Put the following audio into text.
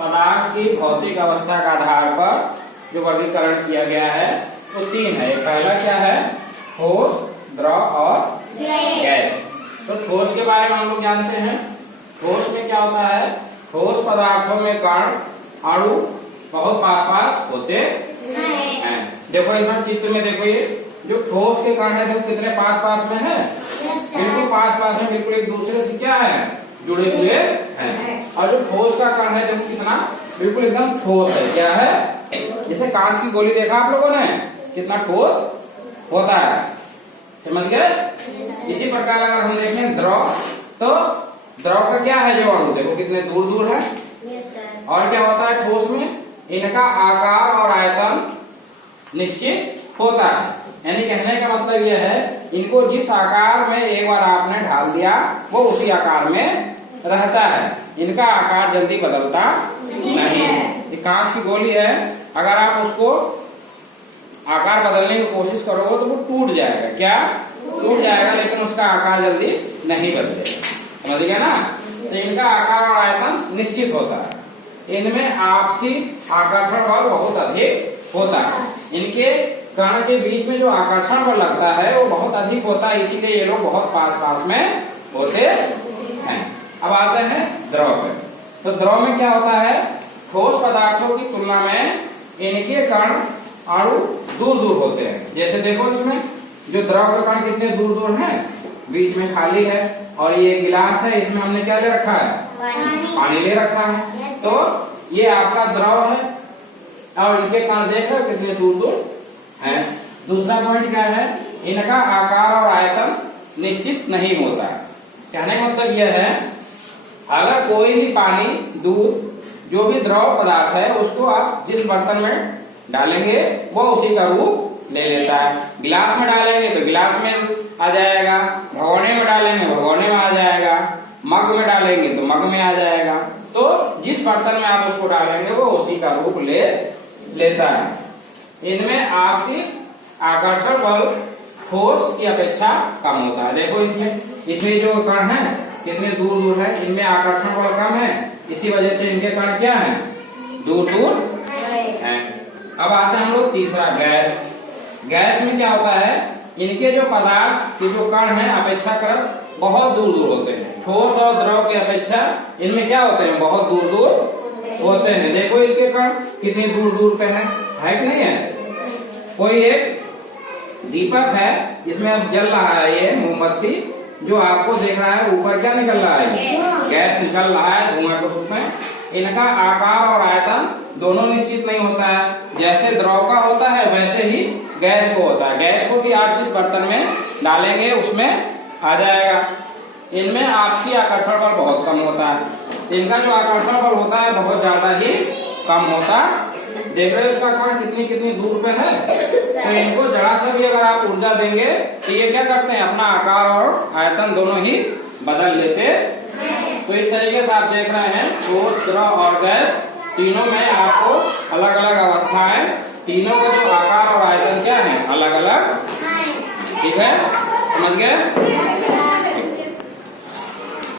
पदार्थ की भौतिक अवस्था के आधार पर जो वर्गीकरण किया गया है वो 3 है। पहला क्या है? ठोस, द्रव और गैस। तो ठोस के बारे में हम लोग जानते हैं। ठोस में क्या होता है? ठोस पदार्थों में कण, अणु बहुत पास पास होते हैं। देखो इधर चित्र में देखो, ये जो ठोस के कण है देखो कितने पास पास में है, बिल्कुल पास पास में, बिल्कुल एक दूसरे से क्या है, जुड़े हुए हैं। और जो ठोस का कण है देखो कितना बिल्कुल एकदम ठोस है। क्या है? जैसे कांच की गोली देखा आप लोगों ने, कितना ठोस होता है, समझ गए? इसी प्रकार अगर हम देखें द्रव, तो द्रव का क्या है, जो अणु देखो कितने दूर दूर है। और क्या होता है ठोस में? इनका आकार और आयतन निश्चित होता है। यानी कहने का मतलब यह है, इनको जिस आकार में एक बार आपने ढाल दिया वो उसी आकार में रहता है, इनका आकार जल्दी बदलता नहीं। ये कांच की गोली है, अगर आप उसको आकार बदलने की कोशिश करोगे तो वो टूट जाएगा। क्या टूट जाएगा? लेकिन उसका आकार जल्दी नहीं बदलेगा, समझ गया ना? तो इनका आकार और आयतन निश्चित होता है। इनमें आपसी आकर्षण बल बहुत अधिक होता है। इनके कण के बीच में जो आकर्षण बल लगता है वो बहुत अधिक होता है, इसीलिए ये लोग बहुत पास पास में होते हैं। अब आते हैं द्रव पे। तो द्रव में क्या होता है? ठोस पदार्थों की तुलना में इनके कण, अणु दूर दूर होते हैं। जैसे देखो इसमें जो द्रव के कण कितने दूर दूर हैं, बीच में खाली है, और ये गिलास है, इसमें हमने क्या ले रखा है? पानी ले रखा है। तो ये आपका द्रव है, और इनके कण देख रहे हो कितने दूर दूर है। दूसरा पॉइंट क्या है? इनका आकार और आयतन निश्चित नहीं होता है। कहने का मतलब यह है, अगर कोई भी पानी, दूध, जो भी द्रव पदार्थ है उसको आप जिस बर्तन में डालेंगे वो उसी का रूप ले लेता है। गिलास में डालेंगे तो गिलास में आ जाएगा, भगोने में डालेंगे भगोने में आ जाएगा, मग में डालेंगे तो मग में आ जाएगा। तो जिस बर्तन में आप उसको डालेंगे वो उसी का रूप ले लेता है। इनमें आपसी आकर्षण बल ठोस की अपेक्षा कम होता है। देखो इसमें जो कण है कितने दूर दूर है, इनमें आकर्षण बल कम है, इसी वजह से इनके कण क्या है, दूर दूर हैं। अब आते हैं हम लोग तीसरा, गैस। गैस में क्या होता है? इनके जो पदार्थ के जो कण है अपेक्षाकृत बहुत दूर दूर होते हैं। ठोस और द्रव की अपेक्षा इनमें क्या होते हैं, बहुत दूर दूर होते हैं। देखो इसके कण कितनी दूर दूर पे है कि नहीं है? कोई एक दीपक है जिसमें अब जल रहा है, ये मोमबत्ती जो आपको देख रहा है, ऊपर क्या निकल रहा है, गैस निकल रहा है धुआं के रूप में। इनका आकार और आयतन दोनों निश्चित नहीं होता है। जैसे द्रव का होता है वैसे ही गैस को होता है। गैस को भी आप जिस बर्तन में डालेंगे उसमें आ जाएगा। इनमें आपसी आकर्षण बल बहुत कम होता है। इनका जो आकर्षण बल होता है बहुत ज्यादा ही कम होता। देख रहे हो इसका कण कितनी कितनी दूर पे है। तो इनको जरा सा भी अगर आप ऊर्जा देंगे तो ये क्या करते हैं, अपना आकार और आयतन दोनों ही बदल लेते। तो इस तरीके से आप देख रहे हैं ठोस, द्रव और गैस, तीनों में आपको अलग अलग अवस्थाएं, तीनों का जो आकार और आयतन क्या है, अलग अलग। ठीक है, समझ गए?